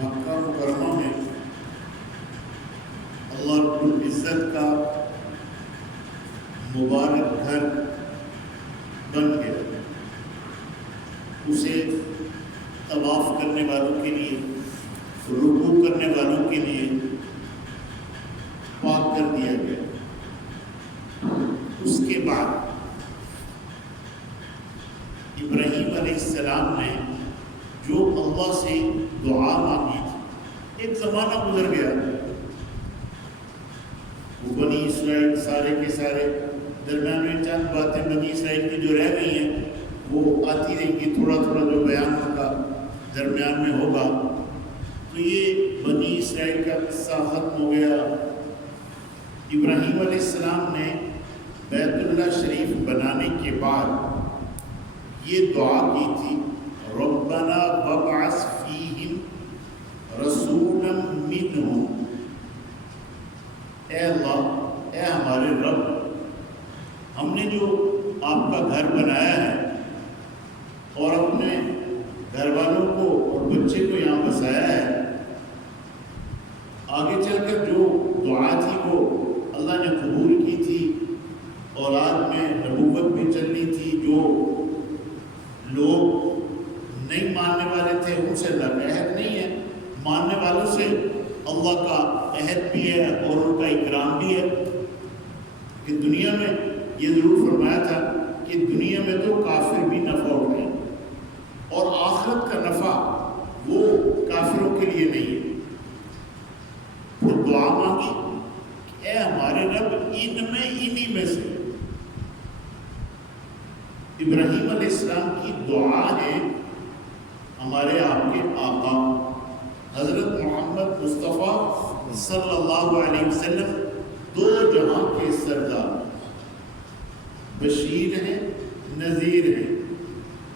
مکہ مکرمہ میں اللہ رب العزت کا مبارک گھر بن گیا. اسے طواف کرنے والوں کے لیے، رکوع کرنے والوں کے لیے پاک کر دیا گیا. اس کے بعد ابراہیم علیہ السلام نے جو اللہ سے دعا مانگی تھی، ایک زمانہ گزر گیا، وہ بنی اسرائیل سارے کے سارے، درمیان میں چند باتیں بنی اسرائیل کی جو رہ گئی ہیں وہ آتی رہیں گی، تھوڑا تھوڑا جو بیان ہوگا درمیان میں ہوگا. تو یہ بنی اسرائیل کا قصہ ختم ہو گیا. ابراہیم علیہ السلام نے بیت اللہ شریف بنانے کے بعد یہ دعا کی تھی، ربنا وابعث فیہم رسولا منہم. اے اللہ، اے ہمارے رب، ہم نے جو آپ کا گھر بنایا ہے اور اپنے گھر والوں کو اور بچے کو یہاں بسایا ہے، آگے چل کر جو دعا تھی وہ اللہ نے قبول کی تھی. اولاد میں نبوت بھی چلنی تھی. جو لوگ نہیں ماننے والے تھے ان سے اللہ کا عہد نہیں ہے، ماننے والوں سے اللہ کا عہد بھی ہے اور ان کا اکرام بھی ہے. کہ دنیا میں یہ ضرور فرمایا تھا کہ دنیا میں تو کافر بھی نفع اٹھائیں اور آخرت کا نفع وہ کافروں کے لیے نہیں ہے. پھر دعا مانگی کہ اے ہمارے رب، انہی میں سے. ابراہیم علیہ السلام کی دعا ہے ہمارے آپ کے آقا حضرت محمد مصطفیٰ صلی اللہ علیہ وسلم، دو جہاں کے سردار، بشیر ہیں نذیر ہیں،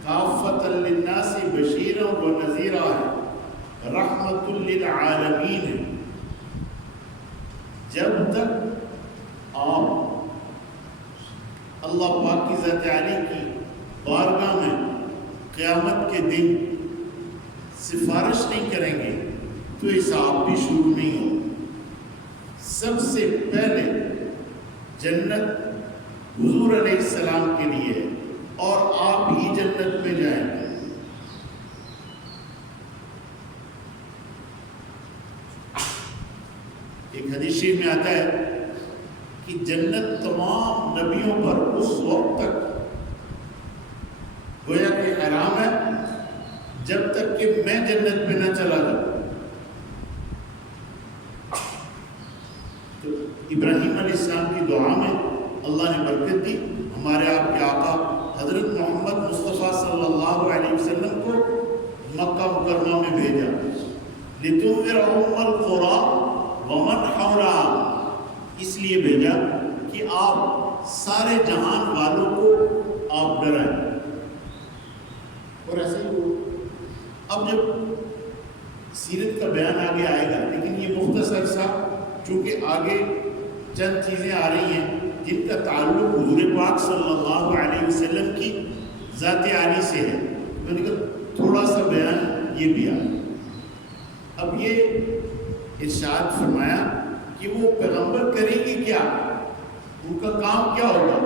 کافۃ للناس بشیرا و نذیرا ہے، رحمت للعالمین ہے. جب تک آپ اللہ پاک کی ذات عالی کی بارگاہ میں قیامت کے دن سفارش نہیں کریں گے تو حساب بھی شروع نہیں ہو. سب سے پہلے جنت حضور علیہ السلام کے لیے اور آپ ہی جنت میں جائیں گے. ایک حدیث میں آتا ہے کہ جنت تمام نبیوں پر اس وقت تک گویا کہ حرام ہے جب تک کہ میں جنت میں نہ چلا جاؤں. تو ابراہیم علیہ السلام کی دعا میں اللہ نے برکت دی. ہمارے آپ کے آقا حضرت محمد مصطفیٰ صلی اللہ علیہ وسلم کو مکہ مکرمہ میں بھیجا، لِتُنذِرَ أُمَّ الْقُرَىٰ وَمَنْ حَوْلَهَا، اس لیے بھیجا کہ آپ سارے جہان والوں کو آپ ڈرائیں. اور ایسے ہی ہو. اب جب سیرت کا بیان آگے آئے گا، لیکن یہ مختصر سا چونکہ آگے چند چیزیں آ رہی ہیں جن کا تعلق حضور پاک صلی اللہ علیہ وسلم کی ذات عالی سے ہے، میں نے کہا تھوڑا سا بیان یہ بھی آ. اب یہ ارشاد فرمایا کہ وہ پیغمبر کریں گے کیا، ان کا کام کیا ہوگا،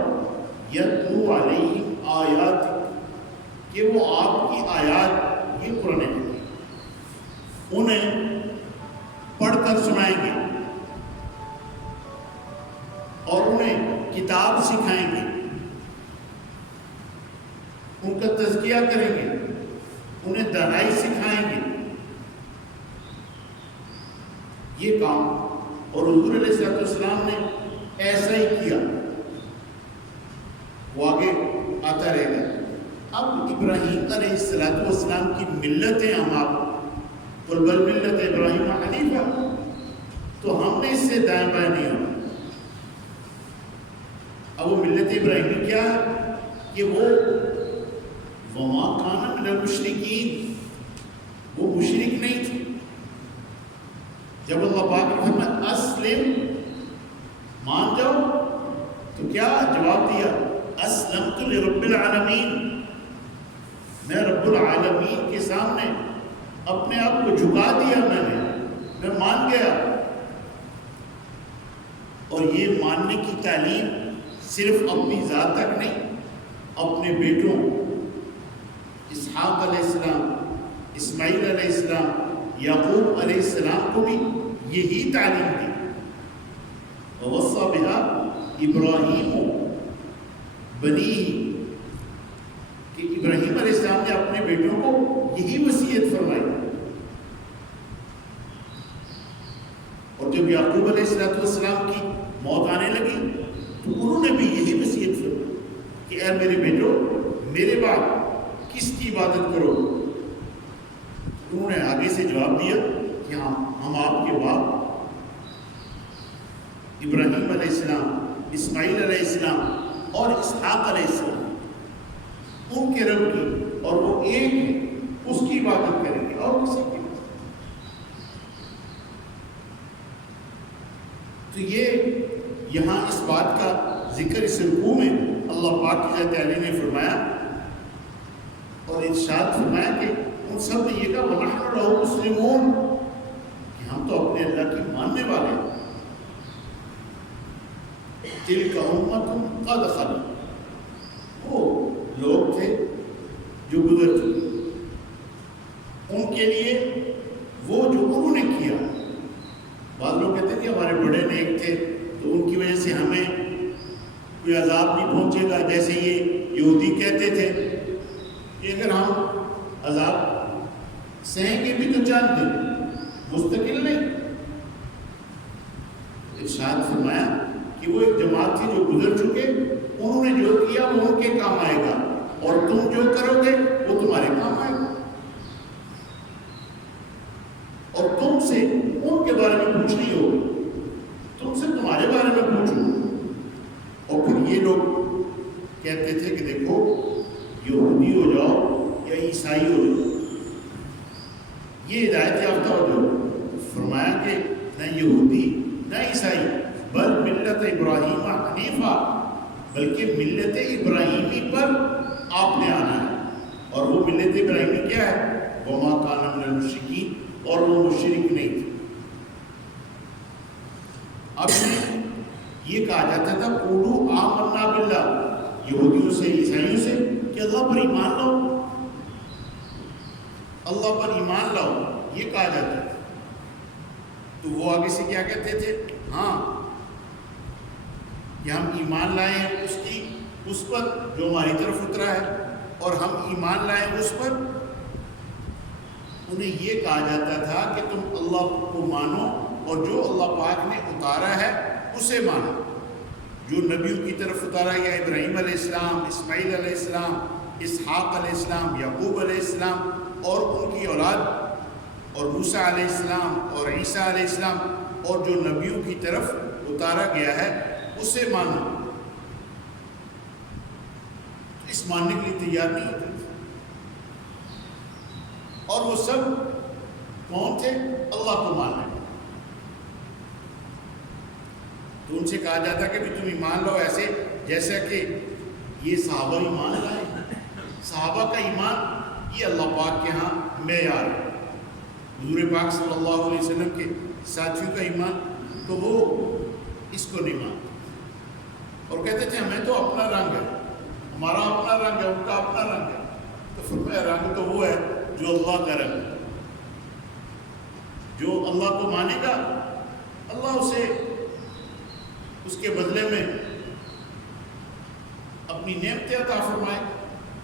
یتلو علیہم آیات، کہ وہ آپ کی آیات، یہ قرآن ہے، انہیں پڑھ کر سنائیں گے اور انہیں کتاب سکھائیں گے، ان کا تزکیہ کریں گے، انہیں دانائی سکھائیں گے. یہ کام اور حضور علیہ السلام نے ایسا ہی کیا، وہ آگے آتا رہے گا. اب ابراہیم علیہ السلام کی ملتیں ہم آپ قل بل ملت ابراہیم حنیفہ، تو ہم نے اس سے دائیں بائیں نہیں ہونا. اب وہ ملت ابراہیمی کیا ہے کہ وہ وما کان من المشرکین، وہ مشرک نہیں تھے. جب اللہ پاک نے فرمایا اسلم، مان جاؤ، تو کیا جواب دیا، اسلمت لرب العالمین، میں رب العالمین کے سامنے اپنے آپ کو جھکا دیا میں مان گیا. اور یہ ماننے کی تعلیم صرف اپنی ذات تک نہیں، اپنے بیٹوں اسحاق علیہ السلام، اسماعیل علیہ السلام، یعقوب علیہ السلام کو بھی یہی تعلیم دی. ووصى بها ابراہیم بنی، کہ ابراہیم علیہ السلام نے اپنے بیٹوں کو یہی وصیت فرمائی. اور جب یعقوب علیہ السلام کی موت آنے لگی تو انہوں نے بھی یہی وصیت فرمائی کہ اے میرے بیٹو، میرے بعد کس کی عبادت کرو. انہوں نے آگے سے جواب دیا کہ ہم آپ کے باپ ابراہیم علیہ السلام، اسماعیل علیہ السلام اور اسحاق علیہ السلام ان کے رب کی، اور وہ ایک ہے، اس کی عبادت کریں گے اور کسی کی. تو یہ یہاں اس بات کا ذکر اس رکوع میں اللہ پاک کی ذات عالی نے فرمایا اور ارشاد فرمایا کہ ان سب نے یہ کہا وَنَحْنُ لَهُ مُسْلِمُونَ، کہ ہم تو اپنے اللہ کی ماننے والے ہیں. تِلْكَ أُمَّةٌ قَدْ خَلَتْ، وہ لوگ تھے جو گزر چکے، ان کے لیے وہ جو انہوں نے کیا. بعض لوگ کہتے ہیں کہ ہمارے بڑے نیک تھے تو ان کی وجہ سے ہمیں کوئی عذاب نہیں پہنچے گا، جیسے یہ یہودی کہتے تھے کہ اگر ہم عذاب سہیں گے بھی تو چاند دیں، مستقل نہیں. ارشاد فرمایا کہ وہ ایک جماعت تھی جو گزر چکے، انہوں نے جو کیا وہ ان کے کام آئے گا، اور تم جو کرو گے وہ تمہارے کام آئے گا. اور تم سے ان کے بارے میں پوچھنی ہوگی، تم سے تمہارے بارے میں پوچھوں. اور پھر یہ لوگ کہتے تھے کہ دیکھو یہودی ہو جاؤ یا عیسائی ہو جاؤ، یہ ہدایت یافتہ ہو جاؤ. فرمایا کہ نہ یہودی نہ عیسائی، بل ملت ابراہیم حنیفہ، بلکہ ملت ابراہیمی پر آپ نے آنا ہے. اور وہ ملت ابراہیمی کیا ہے؟ وما کان من المشرکین، اور وہ مشرک نہیں تھے. اب یہ کہا جاتا تھا قولوا آمنا باللہ، یہودیوں سے عیسائیوں سے کہ اللہ پر ایمان لاؤ، اللہ پر ایمان لاؤ، یہ کہا جاتا تھا. تو وہ آگے سے کیا کہتے تھے؟ ہاں کہ ہم ایمان لائیں اس پر جو ہماری طرف اترا ہے، اور ہم ایمان لائیں اس پر. انہیں یہ کہا جاتا تھا کہ تم اللہ کو مانو اور جو اللہ پاک نے اتارا ہے اسے مانو. جو نبیوں کی طرف اتارا گیا، ابراہیم علیہ السلام، اسماعیل علیہ السلام، اسحاق علیہ السلام، یعقوب علیہ السلام اور ان کی اولاد، اور موسیٰ علیہ السلام اور عیسیٰ علیہ السلام، اور جو نبیوں کی طرف اتارا گیا ہے اسے مانو. اس ماننے کے لیے تیار نہیں ہوتے. اور وہ سب کون تھے؟ اللہ کو ماننے. تو ان سے کہا جاتا کہ بھی تم ایمان لاؤ ایسے جیسا کہ یہ صحابہ ایمان لائے. صحابہ کا ایمان یہ اللہ پاک کے ہاں معیار ہے. حضور پاک صلی اللہ علیہ وسلم کے ساتھیوں کا ایمان تو وہ اس کو نہیں مانتے، اور کہتے تھے ہمیں تو اپنا رنگ ہے، ہمارا اپنا رنگ ہے، ان کا اپنا رنگ ہے. تو فرمایا رنگ تو وہ ہے جو اللہ کا رنگ ہے. جو اللہ کو مانے گا اللہ اسے اس کے بدلے میں اپنی نعمتیں عطا فرمائے،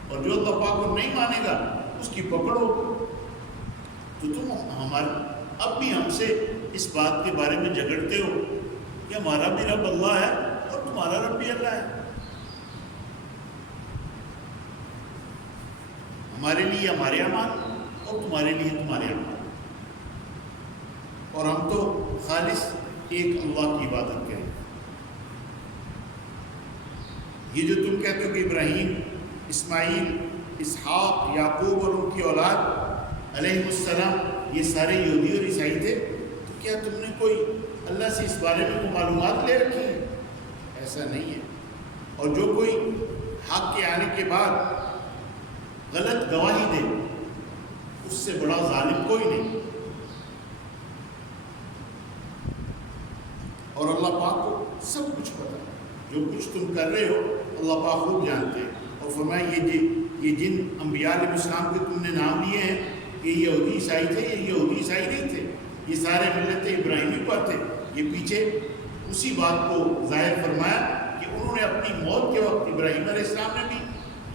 اور جو اللہ پاک کو نہیں مانے گا اس کی پکڑو. تو تم اب بھی ہم سے اس بات کے بارے میں جھگڑتے ہو کہ ہمارا بھی رب اللہ ہے اور تمہارا رب بھی اللہ ہے. ہمارے لیے ہمارے امان اور تمہارے لیے تمہارے امان، اور ہم تو خالص ایک اللہ کی عبادت کریں. یہ جو تم کہتے ہو کہ ابراہیم، اسماعیل، اسحاق، یعقوب اور ان کی اولاد علیہ السلام یہ سارے یہودی اور عیسائی تھے، تو کیا تم نے کوئی اللہ سے اس بارے میں کوئی معلومات لے رکھی ہے؟ ایسا نہیں ہے. اور جو کوئی حق کے آنے کے بعد غلط گواہی دے اس سے بڑا ظالم کوئی نہیں. اور اللہ پاک کو سب کچھ پتا ہے، جو کچھ تم کر رہے ہو اللہ پاک خوب جانتے ہیں. اور فرمایا یہ جن انبیاء علیہ السلام کے تم نے نام لیے ہیں یہ یہودی عیسائی تھے، یہ یہودی عیسائی نہیں تھے، یہ سارے ملت ابراہیمی پر تھے. یہ پیچھے اسی بات کو ظاہر فرمایا کہ انہوں نے اپنی موت کے وقت ابراہیم علیہ السلام نے بھی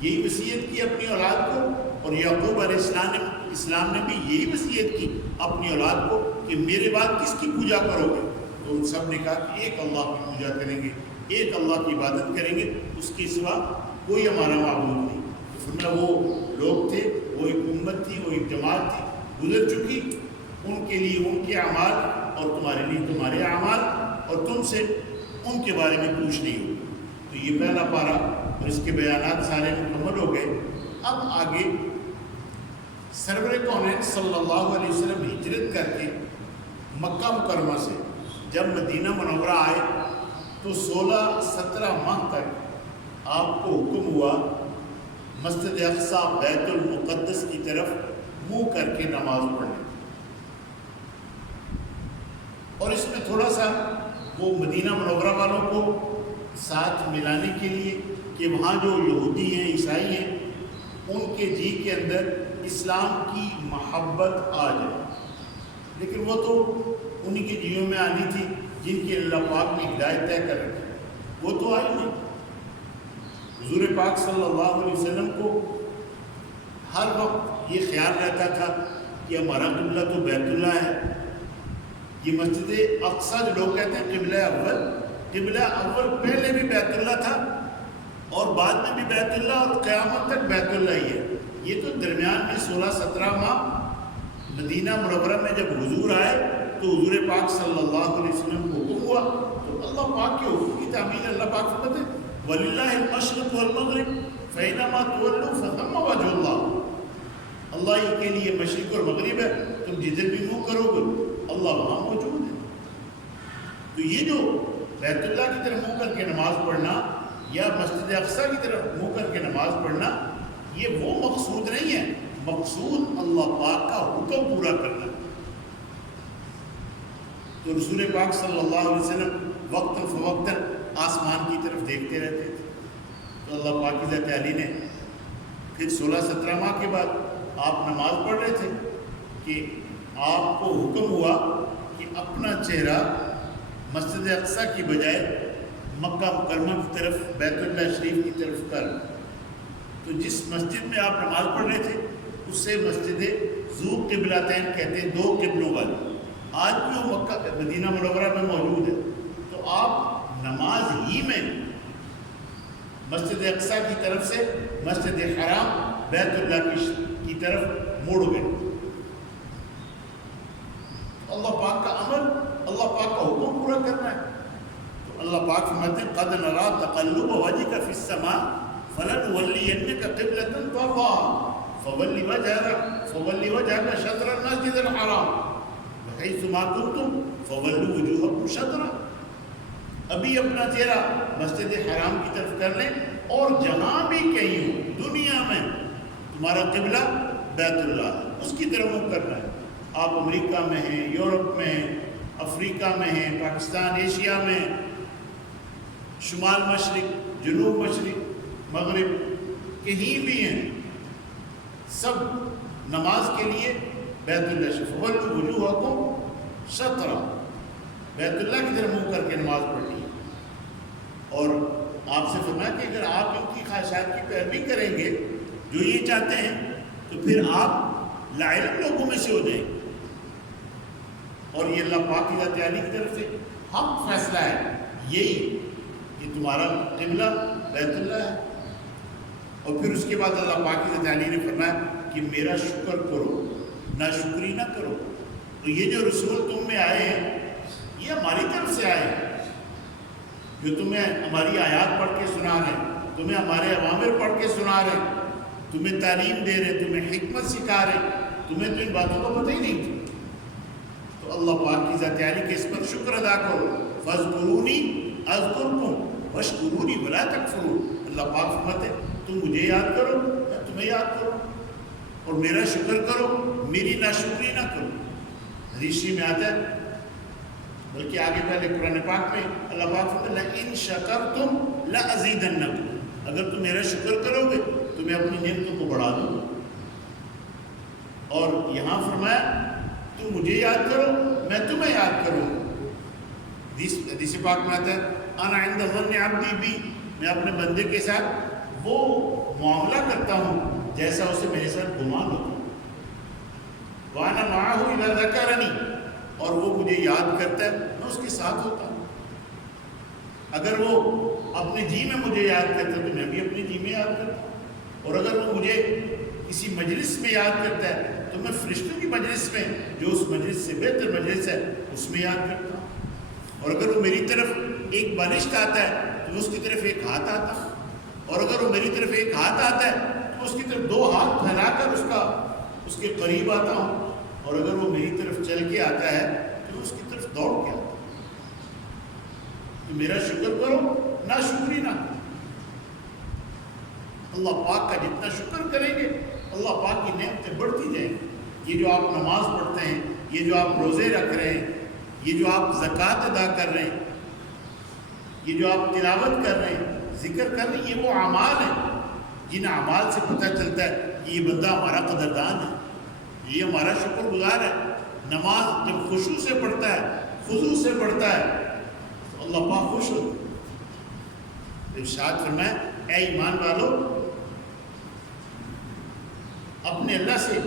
یہی وصیت کی اپنی اولاد کو، اور یعقوب علیہ السلام نے بھی یہی وصیت کی اپنی اولاد کو کہ میرے بعد کس کی پوجا کرو گے؟ تو ان سب نے کہا کہ ایک اللہ کی پوجا کریں گے، ایک اللہ کی عبادت کریں گے، اس کے سوا کوئی ہمارا معبود نہیں. تو فرمایا وہ لوگ تھے، وہ ایک امت تھی، وہ ایک جماعت تھی گزر چکی، ان کے لیے ان کے اعمال اور تمہارے لیے تمہارے اعمال، اور تم سے ان کے بارے میں پوچھ نہیں ہو. تو یہ پہلا پارہ اور اس کے بیانات سارے مکمل ہو گئے. اب آگے سرور کونین صلی اللہ علیہ وسلم ہجرت کر کے مکہ مکرمہ سے جب مدینہ منورہ آئے تو 16-17 ماہ تک آپ کو حکم ہوا مسجد اقصی بیت المقدس کی طرف منہ کر کے نماز پڑھنے. اور اس میں تھوڑا سا وہ مدینہ منورہ والوں کو ساتھ ملانے کے لیے کہ وہاں جو یہودی ہیں عیسائی ہیں ان کے جی کے اندر اسلام کی محبت آ جائے. لیکن وہ تو انہی کے جیوں میں آنی تھی جن کی اللہ پاک نے ہدایت طے کر رکھی، وہ تو آئی نہیں. حضور پاک صلی اللہ علیہ وسلم کو ہر وقت یہ خیال رہتا تھا کہ ہمارا قبلہ تو بیت اللہ ہے. یہ مسجد اقصی جو لوگ کہتے ہیں قبلہ اول پہلے بھی بیت اللہ تھا اور بعد میں بھی بیت اللہ اور قیامت تک بیت اللہ ہی ہے. یہ تو درمیان میں 16-17 ماہ مدینہ منورہ میں جب حضور آئے تو حضور پاک صلی اللہ علیہ وسلم کو حکم ہوا تو اللہ پاک کے حکم کی تعمیل اللہ پاک فرماتے ہیں وَلِلَّهِ الْمَشْرِقُ وَالْمَغْرِبُ فَأَيْنَمَا تُوَلُّوا فَثَمَّ وَجْهُ اللَّهِ. اللہ ہی کے لیے مشرق اور مغرب ہے، تم جدھر بھی منہ کرو گے اللہ وہاں موجود ہے. تو یہ جو بیت اللہ کی طرف منہ کر کے نماز پڑھنا یا مسجد اقصی کی طرف منہ کر کے نماز پڑھنا یہ وہ مقصود نہیں ہے، مقصود اللہ پاک کا حکم پورا کرنا. تو رسول پاک صلی اللہ علیہ وسلم وقتاً فوقتاً آسمان کی طرف دیکھتے رہتے تھے. تو اللہ پاک کی ذات عالی نے پھر 16-17 ماہ کے بعد آپ نماز پڑھ رہے تھے کہ آپ کو حکم ہوا کہ اپنا چہرہ مسجد اقصی کی بجائے مکہ مکرمہ کی طرف بیت اللہ شریف کی طرف کر. تو جس مسجد میں آپ نماز پڑھ رہے تھے اس سے مسجد ذو قبلتین کہتے ہیں، 2 قبلوں والی. آج بھی وہ مکہ مدینہ منورہ میں موجود ہے. تو آپ نماز ہی میں مسجد اقصی کی طرف سے مسجد حرام بیت اللہ کی طرف موڑ گئے. اللہ پاک کا عمل، اللہ پاک کا حکم پورا کرنا ہے. تو اللہ پاک فرماتے ہیں قَدْ نَرَىٰ تَقَلُّبَ وَجْهِكَ فِي السَّمَاءِ فَلَنُوَلِّيَنَّكَ قِبْلَةً تَرْضَاهَا فَوَلِّ وَجْهَكَ شَطْرَ الْمَسْجِدِ الْحَرَامِ وَحَيْثُ مَا كُنتُمْ فَوَلُّوا وُجُوهَكُمْ شَطْرَهُ. ابھی اپنا چہرہ مسجد حرام کی طرف کر لیں اور جہاں بھی کہیں ہو دنیا میں تمہارا قبلہ بیت اللہ ہے، اس کی طرف منہ کرنا ہے. آپ امریکہ میں ہیں، یورپ میں ہیں، افریقہ میں ہیں، پاکستان ایشیا میں، شمال مشرق جنوب مشرق مغرب کہیں بھی ہیں، سب نماز کے لیے بیت اللہ شریف وجوہکم شطرہ بیت اللہ کی طرف منہ کر کے نماز پڑھنی ہے. اور آپ سے فرمایا کہ اگر آپ ان کی خواہشات کی پیروی کریں گے جو یہ چاہتے ہیں تو پھر آپ لاعلم لوگوں میں سے ہو جائیں گے. اور یہ اللہ پاک کی ذات عالی کی طرف سے حق فیصلہ ہے یہی کہ تمہارا قبلہ بیت اللہ ہے. اور پھر اس کے بعد اللہ پاک کی ذات عالی نے فرمایا کہ میرا شکر کرو، ناشکری نہ کرو. تو یہ جو رسول تم میں آئے ہیں یہ ہماری طرف سے آئے ہیں، جو تمہیں ہماری آیات پڑھ کے سنا رہے ہیں، تمہیں ہمارے اوامر پڑھ کے سنا رہے ہیں، تمہیں تعلیم دے رہے ہیں، تمہیں حکمت سکھا رہے ہیں، تمہیں تو ان باتوں کا پتہ ہی نہیں تھی. تو اللہ پاک کی ذات عالی کے اس پر شکر ادا کرو. فاذکرونی اذکرکم واشکرونی ولا تکفرون. اللہ پاک فرماتے ہیں تم مجھے یاد کرو میں تمہیں یاد کروں. اور میرا شکر کرو، میری ناشکری نہ کرو۔ حدیث میں آتا ہے، بلکہ آگے پہلے قرآن پاک میں اللہ پاک فرماتا ہے لَئِن شَكَرْتُمْ لَأَزِيدَنَّكُمْ، اگر تم میرا شکر کرو گے تو میں اپنی نعمتوں کو بڑھا دوں گا۔ اور یہاں فرمایا تم مجھے یاد کرو میں تمہیں یاد کروں۔ حدیث پاک میں آتا ہے انا عند ظن عبدی بی، میں اپنے بندے کے ساتھ وہ معاملہ کرتا ہوں جیسا اسے میرے ساتھ گمان ہوتا ہے۔ وانا معه اذا ذکرنی، اور وہ مجھے یاد کرتا ہے میں اس کے ساتھ ہوتا ہوں۔ اگر وہ اپنے جی میں مجھے یاد کرتا ہے تو میں بھی اپنے جی میں یاد کرتا ہوں، اور اگر وہ مجھے کسی مجلس میں یاد کرتا ہے تو میں فرشتوں کی مجلس میں جو اس مجلس سے بہتر مجلس ہے اس میں یاد کرتا ہوں۔ اور اگر وہ میری طرف ایک بالشت آتا ہے تو اس کی طرف ایک ہاتھ آتا ہے، اور اگر وہ میری طرف ایک ہاتھ آتا ہے تو اس کی طرف دو ہاتھ پھیلا کر اس کے قریب آتا ہوں، اور اگر وہ میری طرف چل کے آتا ہے تو اس کی طرف دوڑ کے آتا ہوں۔ تو میرا شکر کرو نہ شکری نہ کرو۔ اللہ پاک کا جتنا شکر کریں گے اللہ پاک کی نعمتیں بڑھتی جائیں گی۔ یہ جو آپ نماز پڑھتے ہیں، یہ جو آپ روزے رکھ رہے ہیں، یہ جو آپ زکوٰۃ ادا کر رہے ہیں، یہ جو آپ تلاوت کر رہے ہیں، ذکر کر رہے ہیں، یہ وہ اعمال ہیں جن اعمال سے پتہ چلتا ہے کہ یہ بندہ ہمارا قدردان ہے، یہ ہمارا شکر گزار ہے۔ نماز جب خشوع سے پڑھتا ہے، خضوع سے پڑھتا ہے تو اللہ پاک خوش ہوتا ہے۔ ارشاد فرمایا اے ایمان والو، اپنے اللہ سے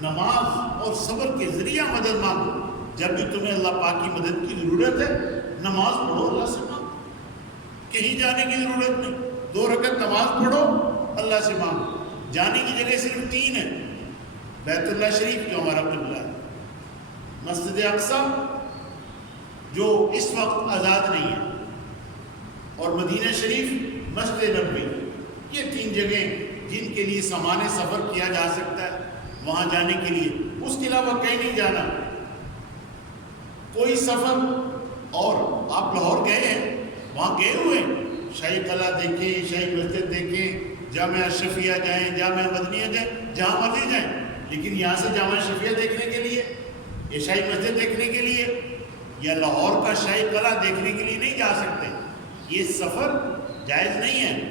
نماز اور صبر کے ذریعہ مدد مانگو۔ جب بھی تمہیں اللہ پاک کی مدد کی ضرورت ہے نماز پڑھو، اللہ سے مانگو، کہیں جانے کی ضرورت نہیں، 2 رکعت نماز پڑھو اللہ سے مانگو۔ جانے کی جگہ صرف 3 ہے، بیت اللہ شریف جو ہمارا قبلہ ہے، مسجد اقصیٰ جو اس وقت آزاد نہیں ہے، اور مدینہ شریف، مسجد نبوی، یہ 3 جگہیں جن کے لیے سامان سفر کیا جا سکتا ہے وہاں جانے کے لیے، اس کے علاوہ کہیں نہیں جانا کوئی سفر۔ اور آپ لاہور گئے ہیں، وہاں گئے ہوئے ہیں، شاہی قلعہ دیکھیں، شاہی مسجد دیکھیں، جامعہ اشرفیہ جائیں، جامعہ مدنیہ جائیں، جہاں مرضی جائیں، لیکن یہاں سے جامعہ اشرفیہ دیکھنے کے لیے یا شاہی مسجد دیکھنے کے لیے یا لاہور کا شاہی قلعہ دیکھنے کے لیے نہیں جا سکتے، یہ سفر جائز نہیں ہے۔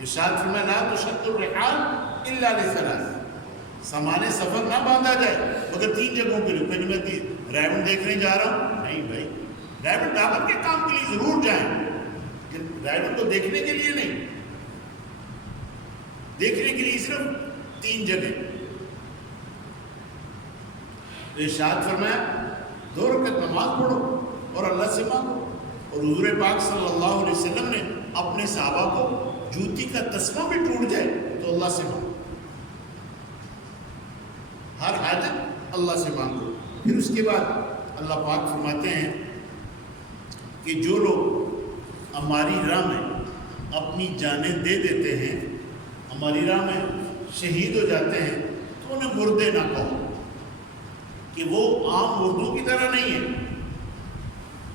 ارشاد فرمایا لا تشد الرحال الا لثلاث، سامان سفر نہ باندھا جائے مگر 3 جگہوں پہ۔ پہلے میں ریون دیکھنے جا رہا ہوں، نہیں بھائی، ریون دعوت کے کام کے لیے ضرور جائیں، ریون کو دیکھنے کے لیے نہیں، دیکھنے کے لیے صرف 3 جگہ۔ ارشاد فرمایا 2 رکعت نماز پڑھو اور اللہ سے مانگو۔ اور حضور پاک صلی اللہ علیہ وسلم نے اپنے صحابہ کو جوتی کا تسمہ بھی ٹوٹ جائے تو اللہ سے مانگو، ہر حاجت اللہ سے مانگو۔ پھر اس کے بعد اللہ پاک فرماتے ہیں کہ جو لوگ ہماری راہ میں اپنی جانیں دے دیتے ہیں، ہماری راہ میں شہید ہو جاتے ہیں، تو انہیں مردے نہ کہو، کہ وہ عام مردوں کی طرح نہیں ہیں،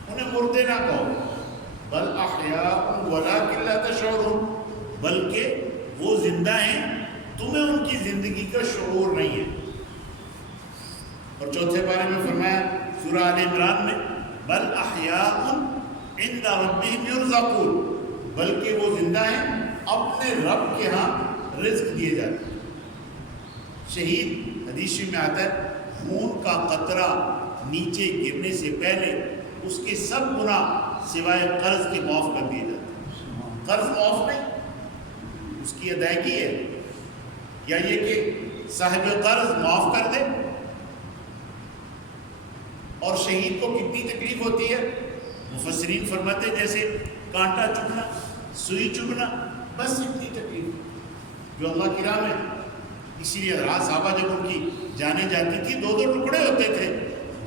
انہیں مردے نہ کہو، بل احیاء ولکن لا تشعرون، بلکہ وہ زندہ ہیں، تمہیں ان کی زندگی کا شعور نہیں ہے۔ اور چوتھے پارے میں فرمایا سورہ آل عمران میں بل احیاء عند ربہم یرزقون، بلکہ وہ زندہ ہیں، اپنے رب کے ہاں رزق دیے جاتے ہیں۔ شہید حدیث میں آتا ہے خون کا قطرہ نیچے گرنے سے پہلے اس کے سب گناہ سوائے قرض کے معاف کر دیے جاتے ہیں۔ قرض معاف نہیں، اس کی ادائیگی ہے، یا یہ کہ صاحب قرض معاف کر دے۔ اور شہید کو کتنی تکلیف ہوتی ہے؟ مفسرین فرماتے ہیں جیسے کانٹا چبھنا، سوئی چبھنا، بس اتنی تکلیف جو اللہ کی راہ میں۔ اسی لیے حضرات صحابہ جب ان کی جانیں جاتی تھی 2 ٹکڑے ہوتے تھے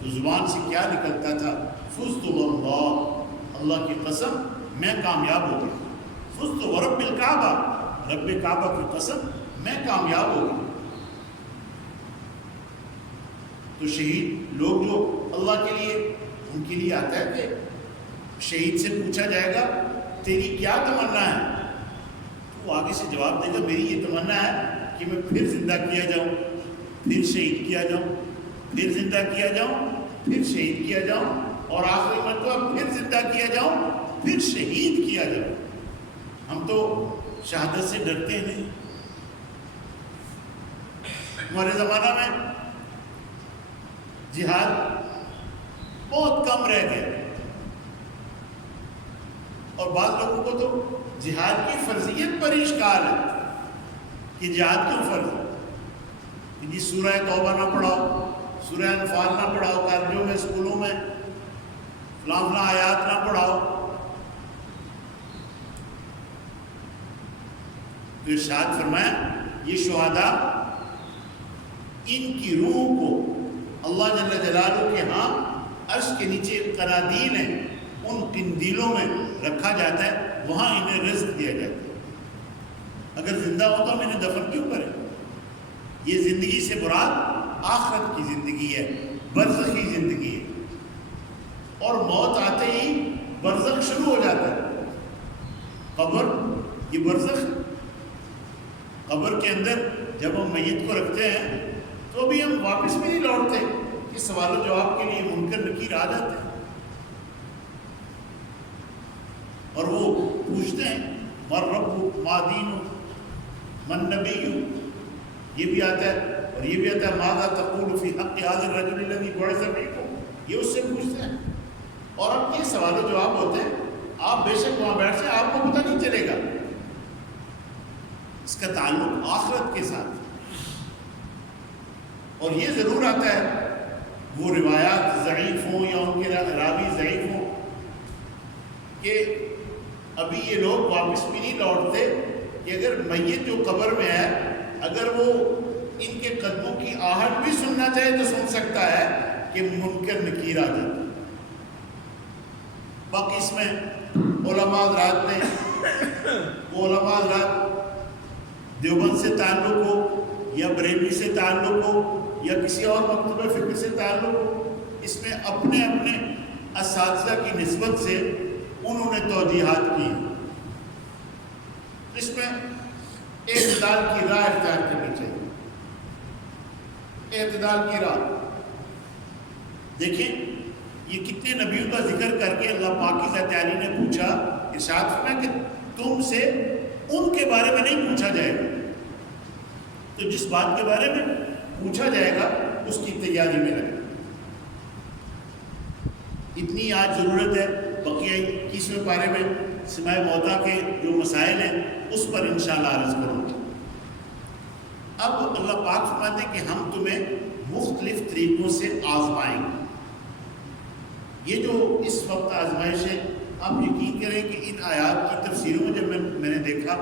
تو زبان سے کیا نکلتا تھا؟ فزت واللہ، اللہ کی قسم میں کامیاب ہو گیا، فزت ورب الکعبہ، رب کعبہ کی قسم میں کامیاب ہو گیا۔ تو شہید لوگ جو اللہ کے لیے، ان کے لیے آتا ہے کہ شہید سے پوچھا جائے گا تیری کیا تمنا ہے، وہ آگے سے جواب دے گا میری یہ تمنا ہے کہ میں پھر زندہ کیا جاؤں، پھر شہید کیا جاؤں، پھر زندہ کیا جاؤں، پھر شہید کیا جاؤں، اور آخری مرتبہ پھر زندہ کیا جاؤں، پھر شہید کیا جاؤں۔ ہم تو شہادت سے ڈرتے ہیں۔ ہمارے زمانہ میں جہاد بہت کم رہ گئے، اور بعض لوگوں کو تو جہاد کی فرضیت پر اشکال ہے کہ جہاد کیوں فرض ہے، کہ جی سورہ توبہ نہ پڑھاؤ، سورہ انفال نہ پڑھاؤ کالجوں میں، اسکولوں میں، فلاں فلاں آیات نہ پڑھاؤ۔ تو ارشاد فرمایا یہ شہداء ان کی روح کو اللہ جل جلالہ کے ہاں عرش کے نیچے قنادیل ہیں، ان قندیلوں میں رکھا جاتا ہے، وہاں انہیں رزق دیا جاتا ہے۔ اگر زندہ ہو تو ہم انہیں دفن کیوں کریں؟ یہ زندگی سے مراد آخرت کی زندگی ہے، برزخی زندگی ہے، اور موت آتے ہی برزخ شروع ہو جاتا ہے۔ قبر یہ برزخ، قبر کے اندر جب ہم میت کو رکھتے ہیں تو بھی ہم واپس بھی نہیں لوٹتے، اس سوال و جواب کے لیے منکر نکیر آ جاتے ہیں، اور وہ پوچھتے ہیں من رب ما دین من نبی، یہ بھی آتا ہے، اور یہ بھی آتا ہے ماذا تقول فی حق هذا الرجل الذی بعث فیکم، یہ اس سے پوچھتے ہیں، اور اب یہ سوال و جواب ہوتے ہیں۔ آپ بے شک وہاں بیٹھ سے آپ کو پتہ نہیں چلے گا، اس کا تعلق آخرت کے ساتھ۔ اور یہ ضرور آتا ہے وہ روایات ضعیف ہوں یا ان کے راوی ضعیف ہوں کہ ابھی یہ لوگ واپس بھی نہیں لوٹتے، کہ اگر میت جو قبر میں ہے اگر وہ ان کے قدموں کی آہٹ بھی سننا چاہے تو سن سکتا ہے کہ منکر نکیر آ جاتا ہے۔ باقی اس میں علماء حضرات نے، وہ علماء حضرات دیوبند سے تعلق ہو یا بریلوی سے تعلق ہو یا کسی اور مکتبہ فکر سے تعلق ہو، اس میں اپنے اپنے اساتذہ کی نسبت سے انہوں نے توجیحات کی۔ اس میں اعتدال کی راہ اختیار کرنی چاہیے، اعتدال کی راہ۔ دیکھیں یہ کتنے نبیوں کا ذکر کر کے اللہ پاک کی ذات عالی نے پوچھا، ارشاد فرمایا کہ تم سے ان کے بارے میں نہیں پوچھا جائے گا، تو جس بات کے بارے میں پوچھا جائے گا اس کی تیاری میں لگے۔ اتنی آج ضرورت ہے، بقیہ 21ویں پارے میں سماع موتا کے جو مسائل ہیں اس پر انشاءاللہ عرض کروں گا۔ اب اللہ پاک فرماتے ہیں کہ ہم تمہیں مختلف طریقوں سے آزمائیں گے۔ یہ جو اس وقت آزمائش ہے، آپ یقین کریں کہ ان آیات کی تفسیروں میں جب میں نے دیکھا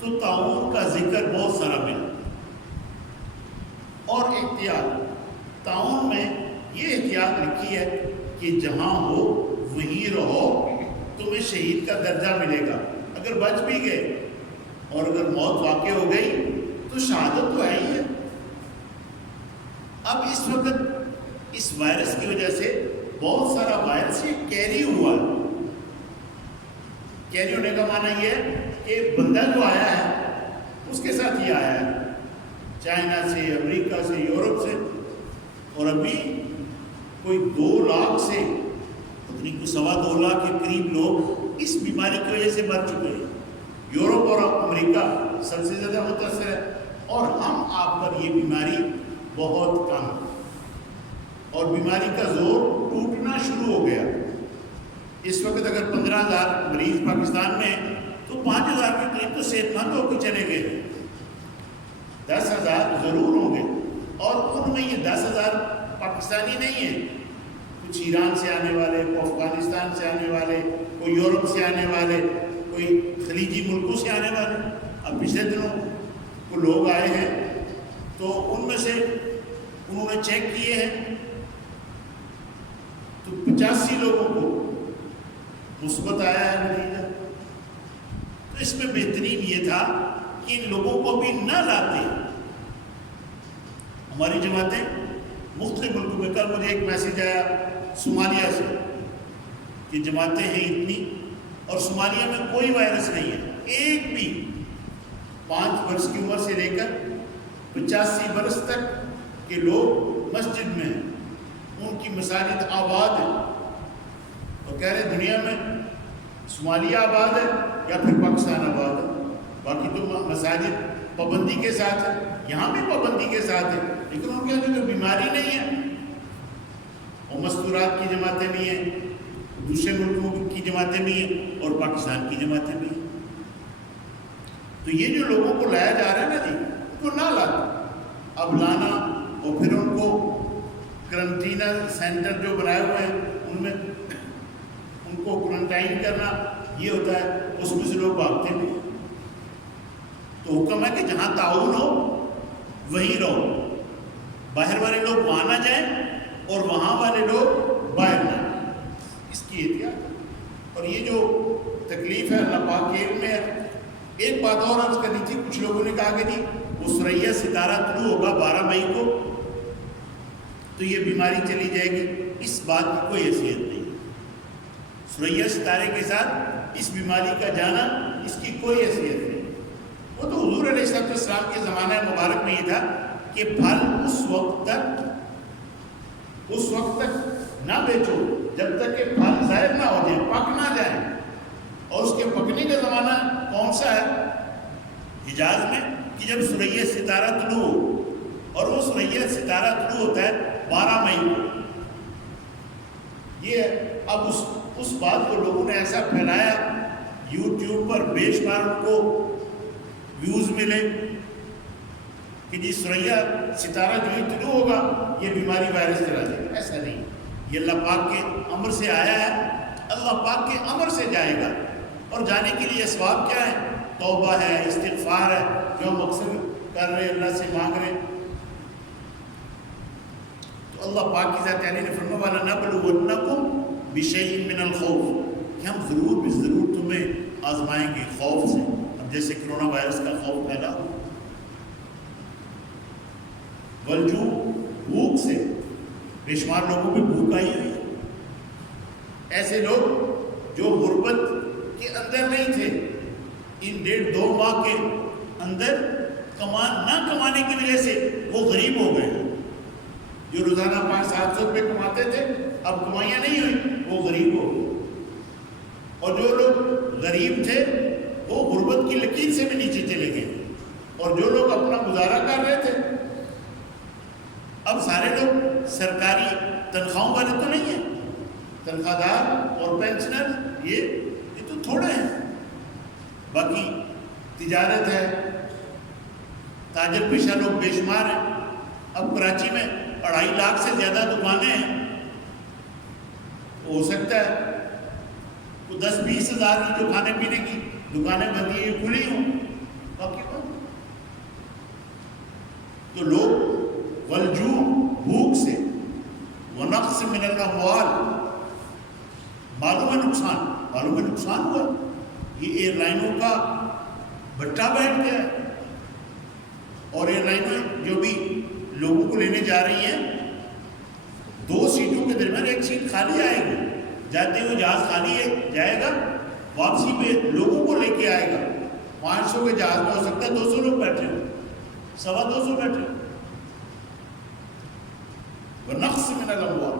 تو تعاون کا ذکر بہت سارا ملا، اور احتیاط۔ تعاون میں یہ احتیاط لکھی ہے کہ جہاں ہو وہیں رہو، تمہیں شہید کا درجہ ملے گا۔ اگر بچ بھی گئے اور اگر موت واقع ہو گئی تو شہادت تو ہے ہی ہے۔ اب اس وقت اس وائرس کی وجہ سے بہت سارا وائرس یہ کیری ہوا ہے۔ کیری ہونے کا معنی یہ ہے کہ بندہ جو آیا ہے اس کے ساتھ ہی آیا ہے، چائنا سے، امریکہ سے، یورپ سے، اور ابھی کوئی 2 لاکھ سے اتنی کو 2.25 لاکھ کے قریب لوگ اس بیماری کی وجہ سے مر چکے ہیں۔ یورپ اور امریکہ سب سے زیادہ متاثر ہے، اور ہم آپ پر یہ بیماری بہت کم ہے، اور بیماری کا زور ٹوٹنا شروع ہو گیا۔ اس وقت اگر 15,000 مریض پاکستان میں ہیں تو 5,000 کے قریب تو صحت مند ہو کے چلے گئے، 10,000 ضرور ہوں گے، اور ان میں یہ 10,000 پاکستانی نہیں ہیں، کچھ ایران سے آنے والے، کوئی افغانستان سے آنے والے، کوئی یورپ سے آنے والے، کوئی خلیجی ملکوں سے آنے والے۔ اب پچھلے دنوں کو لوگ آئے ہیں تو ان میں سے انہوں نے چیک کیے ہیں تو 85 لوگوں کو مثبت آیا ہے نتیجہ۔ تو اس میں بہترین یہ تھا کہ ان لوگوں کو بھی نہ لاتے۔ ہماری جماعتیں مختلف ملکوں میں، کل مجھے ایک میسیج آیا صومالیہ سے کہ جماعتیں ہیں اتنی اور صومالیہ میں کوئی وائرس نہیں ہے، ایک بھی 5 برس کی عمر سے لے کر 85 برس تک کے لوگ مسجد میں ہیں، ان کی مساجد آباد ہیں، اور کہہ رہے دنیا میں صومالیہ آباد ہے یا پھر پاکستان آباد ہے، باقی تو مساجد پابندی کے ساتھ ہے، یہاں بھی پابندی کے ساتھ ہے، لیکن ان کے اندر جو بیماری نہیں ہے، اور مستورات کی جماعتیں بھی ہیں، دوسرے ملکوں کی جماعتیں بھی ہیں، اور پاکستان کی جماعتیں بھی ہیں۔ تو یہ جو لوگوں کو لایا جا رہا ہے نا جی، ان کو نہ لانا، اب لانا اور پھر ان کو کرنٹینا سینٹر جو بنائے ہوئے ہیں ان میں ان کو کوارنٹائن کرنا، یہ ہوتا ہے، اس میں سے لوگ بھاگتے بھی ہیں۔ تو حکم ہے کہ جہاں تعاون ہو وہیں رہو، باہر والے لوگ وہاں نہ جائیں اور وہاں والے لوگ باہر نہ جائیں، اس کی احتیاط۔ اور یہ جو تکلیف ہے اللہ پاک کے علم میں ہے۔ ایک بات اور عرض کرنی تھی، کچھ لوگوں نے کہا کہ جی وہ ثریا ستارہ طلوع ہوگا 12 مئی کو تو یہ بیماری چلی جائے گی، اس بات کی کوئی حیثیت نہیں۔ ثریا ستارے کے ساتھ اس بیماری کا جانا، اس کی کوئی حیثیت نہیں۔ وہ تو حضور علیہ السلام کے زمانہ مبارک میں یہ تھا کہ پھل اس وقت تک نہ بیچو جب تک کہ پھل ظاہر نہ ہو جائے، پک نہ جائے۔ اور اس کے پکنے کا زمانہ کون سا ہے؟ حجاز میں، کہ جب ثریا ستارہ طلوع ہو، اور وہ ثریا ستارہ طلوع ہوتا ہے 12 مئی کو۔ یہ اب اس بات کو لوگوں نے ایسا پھیلایا، یوٹیوب پر بے شمار ان کو ویوز ملے کہ جی ثریا ستارہ جو ہی طلوع ہوگا یہ بیماری وائرس چلا جائے گا۔ ایسا نہیں، یہ اللہ پاک کے امر سے آیا ہے، اللہ پاک کے امر سے جائے گا۔ اور جانے کے لیے اسباب کیا ہے؟ توبہ ہے، استغفار ہے، جو ہم اکثر کر رہے ہیں، اللہ سے مانگ رہے ہیں۔ تو اللہ پاک کی ذات یعنی نے فرمایا وَلَنَبْلُوَنَّكُمْ بِشَيْءٍ مِّنَ الْخَوْفِ، کہ ہم ضرور تمہیں آزمائیں گے خوف سے۔ اب جیسے کرونا وائرس کا خوف پھیلا، والجوع، بھوک سے، بے شمار لوگوں پہ بھوک آئی ہوئی ہے۔ ایسے لوگ جو غربت کے اندر نہیں تھے، ان 1.5-2 ماہ کے اندر نہ کمانے کی وجہ سے وہ غریب ہو گئے۔ جو روزانہ 500-700 روپے کماتے تھے، اب کمائیاں نہیں ہوئی، وہ غریب ہو گئے۔ اور جو لوگ غریب تھے وہ غربت کی لکیر سے بھی نیچے چلے گئے، اور جو لوگ اپنا گزارا کر رہے تھے، اب سارے لوگ سرکاری تنخواہوں والے تو نہیں ہیں، تنخواہ دار اور پینشنر یہ تو تھوڑے ہیں، باقی تجارت ہے، تاجر پیشہ لوگ بے شمار ہیں۔ اب کراچی میں 2.5 لاکھ سے زیادہ دکانیں ہیں، ہو سکتا ہے 10-20 ہزار کی جو کھانے پینے کی دکانیں بندی ہیں کھلی ہوں، باقی بند۔ تو لوگ والجوع، بھوک سے، ونقص من الاموال، مالوں میں نقصان ہوا۔ یہ ایئر لائنوں کا بٹا بیٹھ گیا ہے، اور ایئر لائنیں جو بھی لوگوں کو لینے جا رہی ہیں، 2 سیٹوں کے درمیان 1 سیٹ خالی آئے گی، جاتے ہوئے جہاز خالی جائے گا، واپسی پہ لوگوں کو لے کے آئے گا۔ 500 کے جہاز میں ہو سکتا ہے 200 لوگ بیٹھے ہوں، 250 بیٹھے ہوں۔ ونقص من الاموال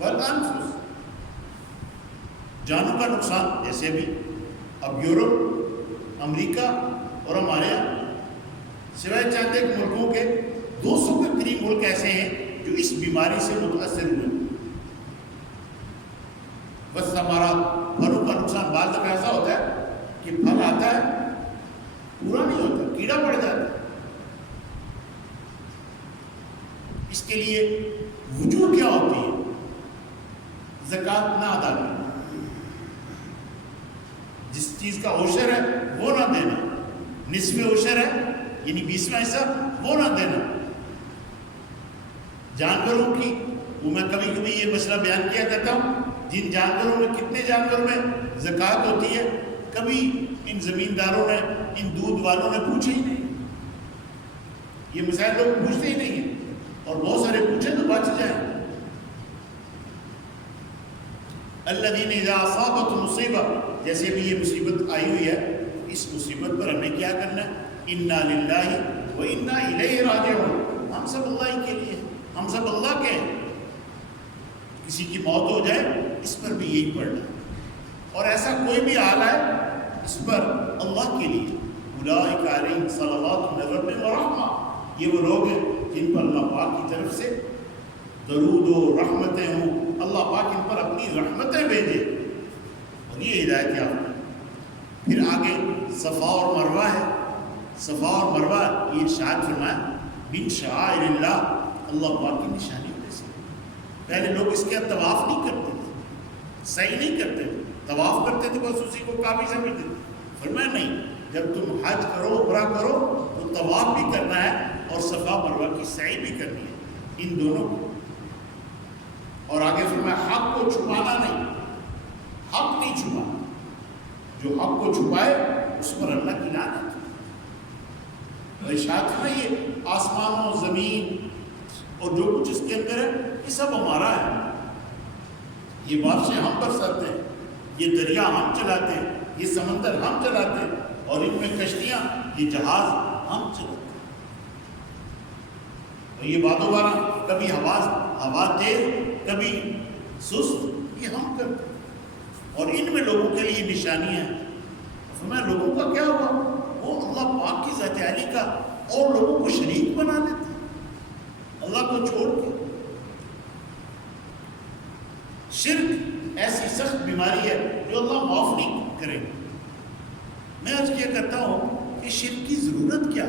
والانفس، جانوں کا نقصان، جیسے بھی اب یورپ، امریکہ اور ہمارے یہاں سوائے چند ایک ملکوں کے 200 کے قریب ملک ایسے ہیں جو اس بیماری سے متاثر ہوئے۔ بس ہمارا پھلوں کا نقصان بعض دفعہ ایسا ہوتا ہے کہ پھل آتا ہے پورا نہیں ہوتا، کیڑا پڑ جاتا ہے۔ اس کے لیے وجوہ کیا ہوتی ہے؟ زکوٰۃ نہ ادا کرنا، جس چیز کا عشر ہے وہ نہ دینا، نصف عشر ہے یعنی 20واں حصہ وہ نہ دینا۔ جانوروں کی، وہ میں کبھی کبھی یہ مسئلہ بیان کیا کرتا ہوں، جن جانوروں میں کتنے جانوروں میں زکوٰۃ ہوتی ہے، کبھی ان زمینداروں نے، ان دودھ والوں نے پوچھے ہی نہیں۔ یہ مسائل لوگ پوچھتے ہی نہیں ہیں، اور بہت سارے پوچھیں تو بچ جائیں۔ الذین اذا اصابت مصیبہ، جیسے بھی یہ مصیبت آئی ہوئی ہے، اس مصیبت پر ہمیں کیا کرنا ہے؟ انا للہ و انا الیہ راجعون، ہم سب اللہ کے لیے ہیں، ہم سب اللہ کے ہیں۔ کسی کی موت ہو جائے اس پر بھی یہی پڑھنا، اور ایسا کوئی بھی حال ہے اس پر اللہ کے لیے اولئک علیہم صلوات من ربہم ورحمہ، یہ وہ لوگ ہیں جن پر اللہ پاک کی طرف سے درود و رحمتیں ہوں، اللہ پاک ان پر اپنی رحمتیں بھیجے، اور یہ ہدایت یافتہ۔ پھر آگے صفا اور مروہ ہے، صفا اور مروہ یہ ارشاد فرمایا من شعائر اللہ، اللہ پاک کی نشانیوں میں سے۔ پہلے لوگ اس کے طواف نہیں کرتے تھے، صحیح نہیں کرتے تھے، طواف کرتے تھے بس اسی کو کافی سمجھتے تھے۔ فرمایا نہیں، جب تم حج کرو عمرہ کرو تو طواف بھی کرنا ہے اور صفا مروہ کی سعی بھی کرنی ہے، ان دونوں کو۔ اور آگے فرمایا حق کو چھپانا نہیں، حق نہیں چھپانا، جو حق کو چھپائے اس پر اللہ کی لعنت۔ اور ارشاد ہے یہ آسمان و زمین اور جو کچھ اس کے اندر ہے یہ سب ہمارا ہے، یہ بارشیں ہم برساتے ہیں، یہ دریا ہم چلاتے ہیں، یہ سمندر ہم چلاتے ہیں، اور ان میں کشتیاں، یہ جہاز ہم چلاتے ہیں۔ اور یہ باتوں بارہ کبھی ہوا تیز کبھی سست، یہ ہم کرتے ہیں، اور ان میں لوگوں کے لیے نشانیاں ہیں۔ فرمایا لوگوں کا کیا ہوا؟ وہ اللہ پاک کی ذات عالی کا اور لوگوں کو شریک بنا دیتے ہیں اللہ کو چھوڑ کے۔ شرک ایسی سخت بیماری ہے جو اللہ معاف نہیں کرے گا۔ میں آج کیا کرتا ہوں کہ شرک کی ضرورت کیا؟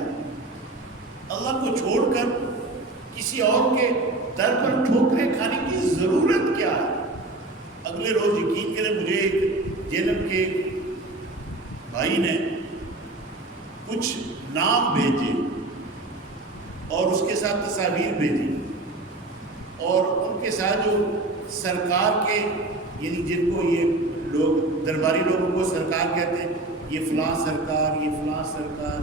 اللہ کو چھوڑ کر کسی اور کے در پر ٹھوکریں کھانے کی ضرورت کیا ہے؟ اگلے روز یقین کریں مجھے ایک جینب کے بھائی نے کچھ نام بھیجے اور اس کے ساتھ تصاویر بھیجی، اور ان کے ساتھ جو سرکار کے، یعنی جن کو یہ لوگ درباری لوگوں کو سرکار کہتے ہیں، یہ فلاں سرکار، یہ فلاں سرکار،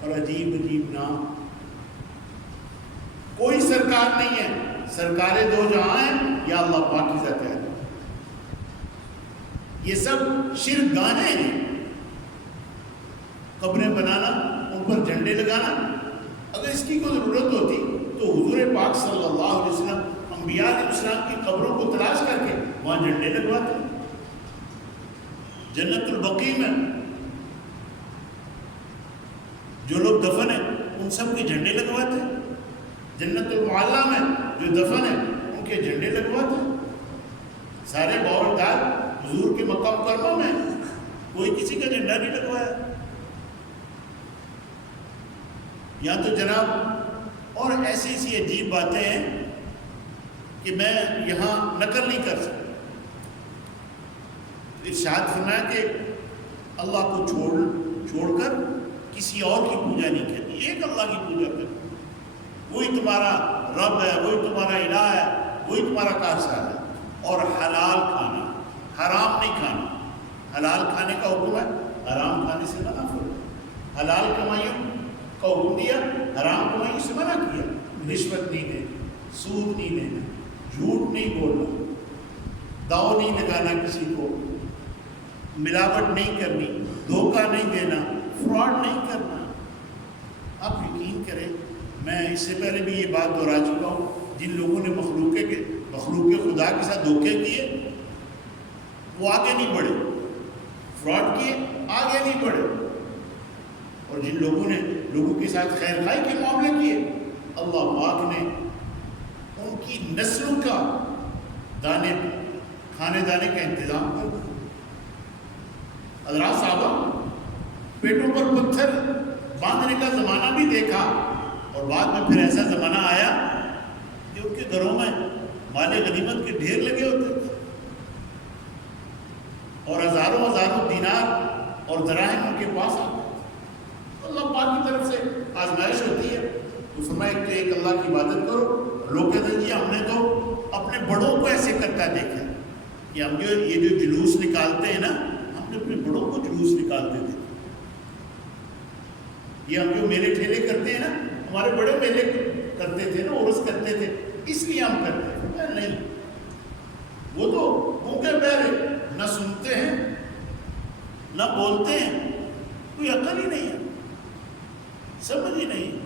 اور عجیب عجیب نام۔ کوئی سرکار نہیں ہے، سرکار دو جہاں ہیں یا اللہ پاک کی ذات ہے۔ یہ سب شرک گانے ہیں، قبریں بنانا، ان پر جھنڈے لگانا۔ اگر اس کی کوئی ضرورت ہوتی تو حضور پاک صلی اللہ علیہ وسلم انبیاء علیہ السلام کی قبروں کو تلاش کر کے وہاں جھنڈے لگواتے۔ جنت البقیع میں جو لوگ دفن ہیں ان سب کے جھنڈے لگواتے، جنت المعلیٰ میں جو دفن ہیں ان کے جھنڈے لگواتے۔ سارے باوردار حضور کے مکہ مکرمہ میں کوئی کسی کا جھنڈا نہیں لگوایا۔ یا تو جناب اور ایسی ایسی عجیب باتیں ہیں کہ میں یہاں نقل نہیں کر سکتا۔ ارشاد فرمایا کہ اللہ کو چھوڑ کر کسی اور کی پوجا نہیں کرنی، ایک اللہ کی پوجا کرنی، وہی تمہارا رب ہے، وہی تمہارا الہ ہے، وہی تمہارا کارساز ہے۔ اور حلال کھانا، حرام نہیں کھانا۔ حلال کھانے کا حکم ہے، حرام کھانے سے منع فرمایا۔ حلال کمائیوں کا حکم دیا، حرام کمائیوں سے منع کیا۔ رشوت نہیں دینی، سود نہیں لینا، جھوٹ نہیں بولنا، داؤ نہیں لگانا کسی کو، ملاوٹ نہیں کرنی، دھوکہ نہیں دینا، فراڈ نہیں کرنا۔ آپ یقین کریں، میں اس سے پہلے بھی یہ بات دہرا چکا ہوں، جن لوگوں نے مخلوق خدا کے ساتھ دھوکے کیے وہ آگے نہیں بڑھے، فراڈ کیے آگے نہیں بڑھے، اور جن لوگوں نے لوگوں کے ساتھ خیر خائی کے معاملے کیے اللہ پاک نے ان کی نسلوں کا کھانے دانے کا انتظام کر دیا۔ حضرات صاحبہ پیٹوں پر پتھر باندھنے کا زمانہ بھی دیکھا، اور بعد میں پھر ایسا زمانہ آیا کہ ان کے گھروں میں مال غنیمت کے ڈھیر لگے ہوتے تھے، اور ہزاروں دینار اور دراہم ان کے پاس آتے تھے۔ اللہ پاک کی طرف سے آزمائش ہوتی ہے، تو فرمایا کہ ایک اللہ کی عبادت کرو۔ لوگ کہتے ہیں جی ہم نے تو اپنے بڑوں کو ایسے کرتا دیکھا کہ ہم یہ جو جلوس نکالتے ہیں نا، ہم نے اپنے بڑوں کو جلوس نکالتے تھے، یہ ہم جو میلے ٹھیلے کرتے ہیں نا، ہمارے بڑے میلے کرتے تھے نا، عرس کرتے تھے، اس لیے ہم کرتے ہیں۔ نہیں، وہ تو بھوکے بہرے، نہ سنتے ہیں نہ بولتے ہیں، کوئی عقل ہی نہیں ہے، سمجھ ہی نہیں ہے۔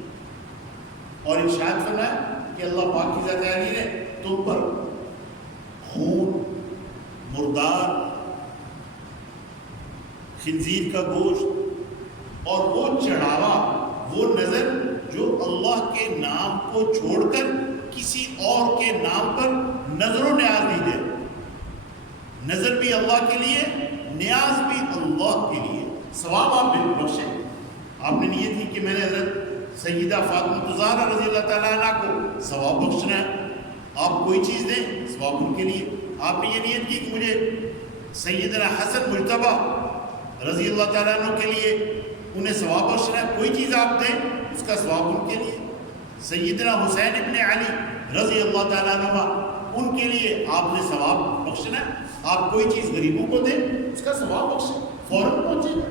اور ارشاد فرمایا کہ اللہ پاک کی ذات عالی نے تم پر خون، مردار، خنزیر کا گوشت اور وہ چڑھاوا، وہ نظر جو اللہ کے نام کو چھوڑ کر کسی اور کے نام پر نظر و نیاز دی جائے، نظر بھی اللہ کے لیے، نیاز بھی اللہ کے لیے، ثواب آپ نے بخشے۔ آپ نے نیت کی کہ میں نے حضرت سیدہ فاطمہ الزہرا رضی اللہ تعالیٰ عنہ کو ثواب بخشنا ہے، آپ کوئی چیز دیں ثواب ان کے لیے۔ آپ نے یہ نیت کی کہ مجھے سیدنا حسن مجتبیٰ رضی اللہ تعالیٰ عنہ کے لیے انہیں ثواب بخشنا ہے، کوئی چیز آپ دیں اس کا ثواب ان کے لیے۔ سیدنا حسین ابن علی رضی اللہ تعالیٰ عنہ ان کے لیے آپ نے ثواب بخشنا ہے، آپ کوئی چیز غریبوں کو دیں اس کا ثواب بخشیں، فوراً پہنچے گا۔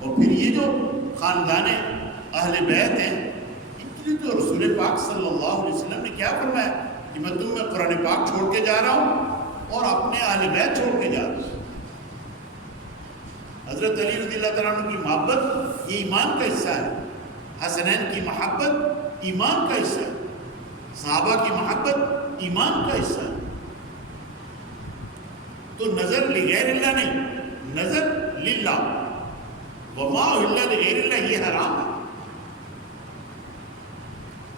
اور پھر یہ جو خاندان اہل بیت ہیں، ان کے لیے تو رسول پاک صلی اللہ علیہ وسلم نے کیا فرمایا کہ میں تم میں قرآن پاک چھوڑ کے جا رہا ہوں اور اپنے اہل بیت چھوڑ کے جا رہا ہوں۔ حضرت علی رضی اللہ تعالیٰ عنہ کی محبت یہ ایمان کا حصہ ہے، حسنین کی محبت ایمان کا حصہ ہے، صحابہ کی محبت ایمان کا حصہ ہے۔ تو نظر لغیر اللہ نہیں، نظر للہ، وما الا لغیر اللہ، یہ حرام ہے۔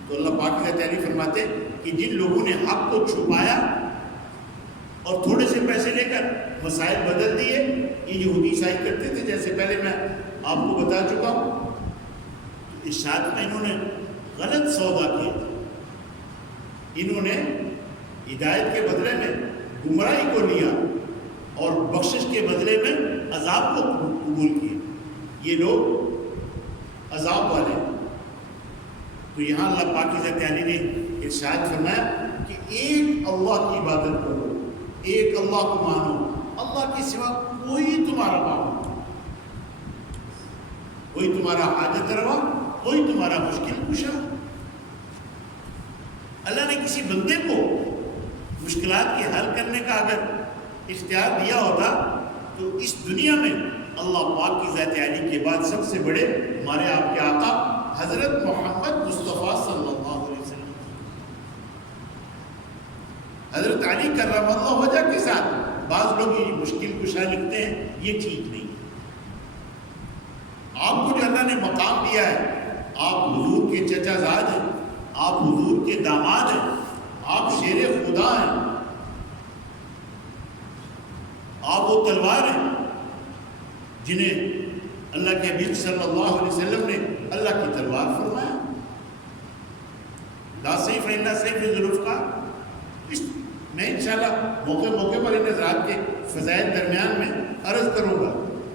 تو اللہ پاک کی ذات فرماتے کہ جن لوگوں نے حق کو چھپایا اور تھوڑے سے پیسے لے کر مسائل بدل دیے، یہ یہودی عیسائی کرتے تھے، جیسے پہلے میں آپ کو بتا چکا ہوں، ارشاد میں انہوں نے غلط سودا کیا، انہوں نے ہدایت کے بدلے میں گمراہی کو لیا اور بخشش کے بدلے میں عذاب کو قبول کیا۔ یہ لوگ عذاب والے ہیں۔ تو یہاں اللہ پاک کی ذات عالی نے ارشاد فرمایا کہ ایک اللہ کی عبادت کرو، ایک اللہ کو مانو، اللہ کے سوا کوئی تمہارا معبود، کوئی تمہارا حاجت روا، کوئی تمہارا مشکل کشا۔ اللہ نے کسی بندے کو مشکلات کے حل کرنے کا اگر اختیار دیا ہوتا تو اس دنیا میں اللہ پاک کی ذات عالی کے بعد سب سے بڑے ہمارے آپ کے آقا حضرت محمد مصطفیٰ صلی اللہ علیہ وسلم، حضرت علی کرم اللہ وجہ کے ساتھ بعض لوگ یہ مشکل کشا لکھتے ہیں، یہ ٹھیک نہیں۔ آپ کو جو اللہ نے مقام دیا ہے، آپ حضور کے چچا زاد ہیں، آپ حضور کے داماد ہیں، آپ شیر خدا ہیں، آپ وہ تلوار ہیں جنہیں اللہ کے حبیب صلی اللہ علیہ وسلم نے اللہ کی تلوار فرمایا۔ لا سیف الا سیف ذوالفقار۔ میں انشاءاللہ موقع پر ان حضرات کے فضائل درمیان میں عرض کروں گا۔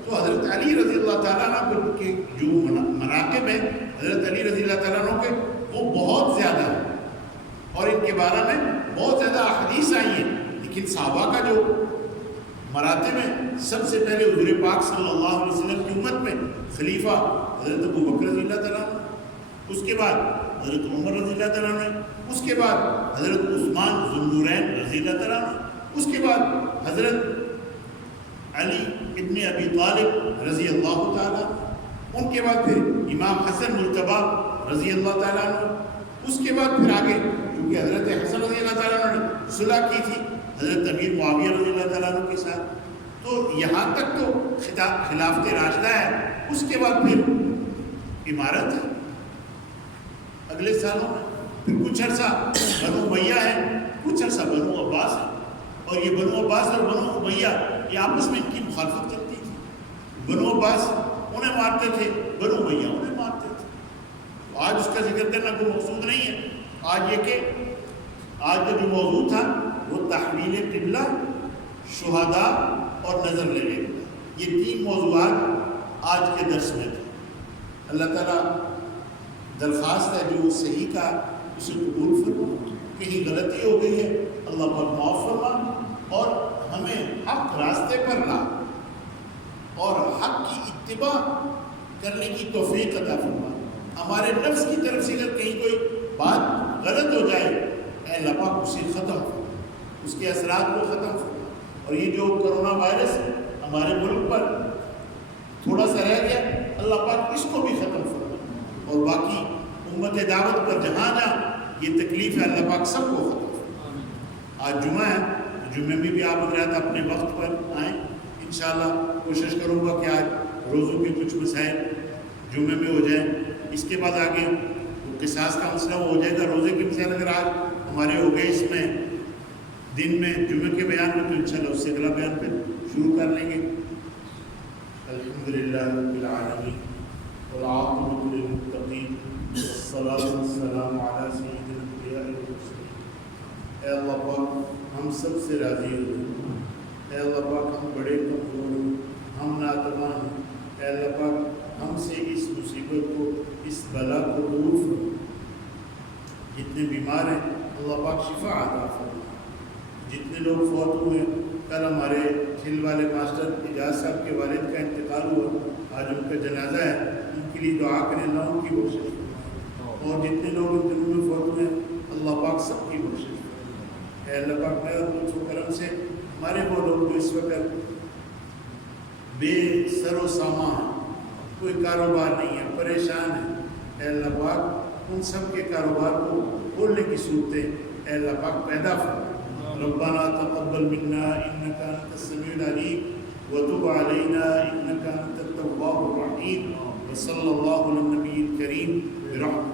تو حضرت علی رضی اللہ تعالیٰ عنہ کے جو مناقب ہیں حضرت علی رضی اللہ تعالیٰ عنہ کے، وہ بہت زیادہ ہیں اور ان کے بارے میں بہت زیادہ احادیث آئی ہیں، لیکن صحابہ کا جو مراتب میں سب سے پہلے حضور پاک صلی اللہ علیہ وسلم کی امت میں خلیفہ حضرت ابو بکر رضی اللہ تعالیٰ عنہ، اس کے بعد حضرت عمر رضی اللہ تعالیٰ عنہ، اس کے بعد حضرت عثمان ذو النورین رضی اللہ تعالیٰ عنہ، اس کے بعد حضرت علی ابن ابی طالب رضی اللہ تعالیٰ، ان کے بعد پھر امام حسن مجتبیٰ رضی اللہ تعالیٰ عنہ، اس کے بعد پھر آگے کیونکہ حضرت حسن رضی اللہ تعالیٰ عنہ نے صلح کی تھی حضرت امیر معاویہ رضی اللہ تعالیٰ عنہ کے ساتھ، تو یہاں تک تو خلافت راشدہ ہے۔ اس کے بعد پھر امارت ہے اگلے سالوں میں، پھر کچھ عرصہ بنو امیہ ہے، کچھ عرصہ بنو عباس ہے، اور یہ بنو عباس اور بنو امیہ یہ آپس میں ان کی مخالفت چلتی تھی۔ بنو عباس انہیں مارتے تھے، بنو امیہ انہیں مارتے تھے۔ تو آج اس کا ذکر کرنا کوئی مقصود نہیں ہے، آج یہ کہ آج کا جو موضوع تھا وہ تحویل قبلہ، شہداء اور نظر لینے کا، یہ تین موضوعات آج کے درس میں تھے۔ اللہ تعالیٰ درخواست ہے جو صحیح کا اسے قبول فرما، کہیں غلطی ہو گئی ہے اللہ پر معاف فرما اور ہمیں حق راستے پر لا اور حق کی اتباع کرنے کی توفیق عطا فرما۔ ہمارے نفس کی طرف سے اگر کہیں کوئی بات غلط ہو جائے، اے اللہ پاک اسے ختم فرما، اس کے اثرات کو ختم فرما۔ اور یہ جو کرونا وائرس ہمارے ملک پر تھوڑا سا رہ گیا، اللہ پاک اس کو بھی ختم فرما، اور باقی امت دعوت پر جہاں جہاں یہ تکلیف ہے اللہ پاک سب کو ختم فرما۔ آج جمعہ ہے، جمعے میں بھی آپ حضرات اپنے وقت پر آئیں، انشاءاللہ کوشش کروں گا کہ آج روزوں کے کچھ مسائل جمعے میں ہو جائیں، اس کے بعد آگے وہ قصاص کا مسئلہ ہو جائے گا۔ روزے کی مسائل اگر آج ہمارے ہو گئے اس میں دن میں جمعے کے بیان میں، تو انشاءاللہ اس سے اگلا بیان پہ شروع کر لیں گے۔ الحمدللہ رب العالمین والعاقبۃ للمتقین والصلاۃ والسلام علی سید الانبیاء والمرسلین۔ اے اللہ پاک ہم سب سے راضی ہو، اے اللہ پاک ہم بڑے کمزور ہیں، ہم ناتوان ہیں، اے اللہ پاک ہم سے اس مصیبت کو، اس بلا کو دور فرما۔ جتنے بیمار ہیں اللہ پاک شفا عطا فرما۔ جتنے لوگ فوت ہوئے، کل ہمارے کھل والے ماسٹر اجاز صاحب کے والد کا انتقال ہوا، آج ان کا جنازہ ہے، ان کے لیے دعا کریں، اللہ ان کی بخشش فرمائے، اور جتنے لوگ ان دنوں میں فوت ہوئے اللہ پاک سب کی بخشش فرمائے۔ اے اللہ پاک میرا لطف و کرم سے ہمارے وہ لوگ جو اس وقت بے سر و سامان ہیں، کوئی کاروبار نہیں ہے، پریشان ہیں، اے اللہ پاک ان سب کے کاروبار کو کھولنے کی صورتیں اے اللہ پاک پیدا فرما۔ ربنا تقبل منا انك انت السميع العليم وتب علينا انك انت التواب الرحيم، وصلى الله على النبي الكريم برحمته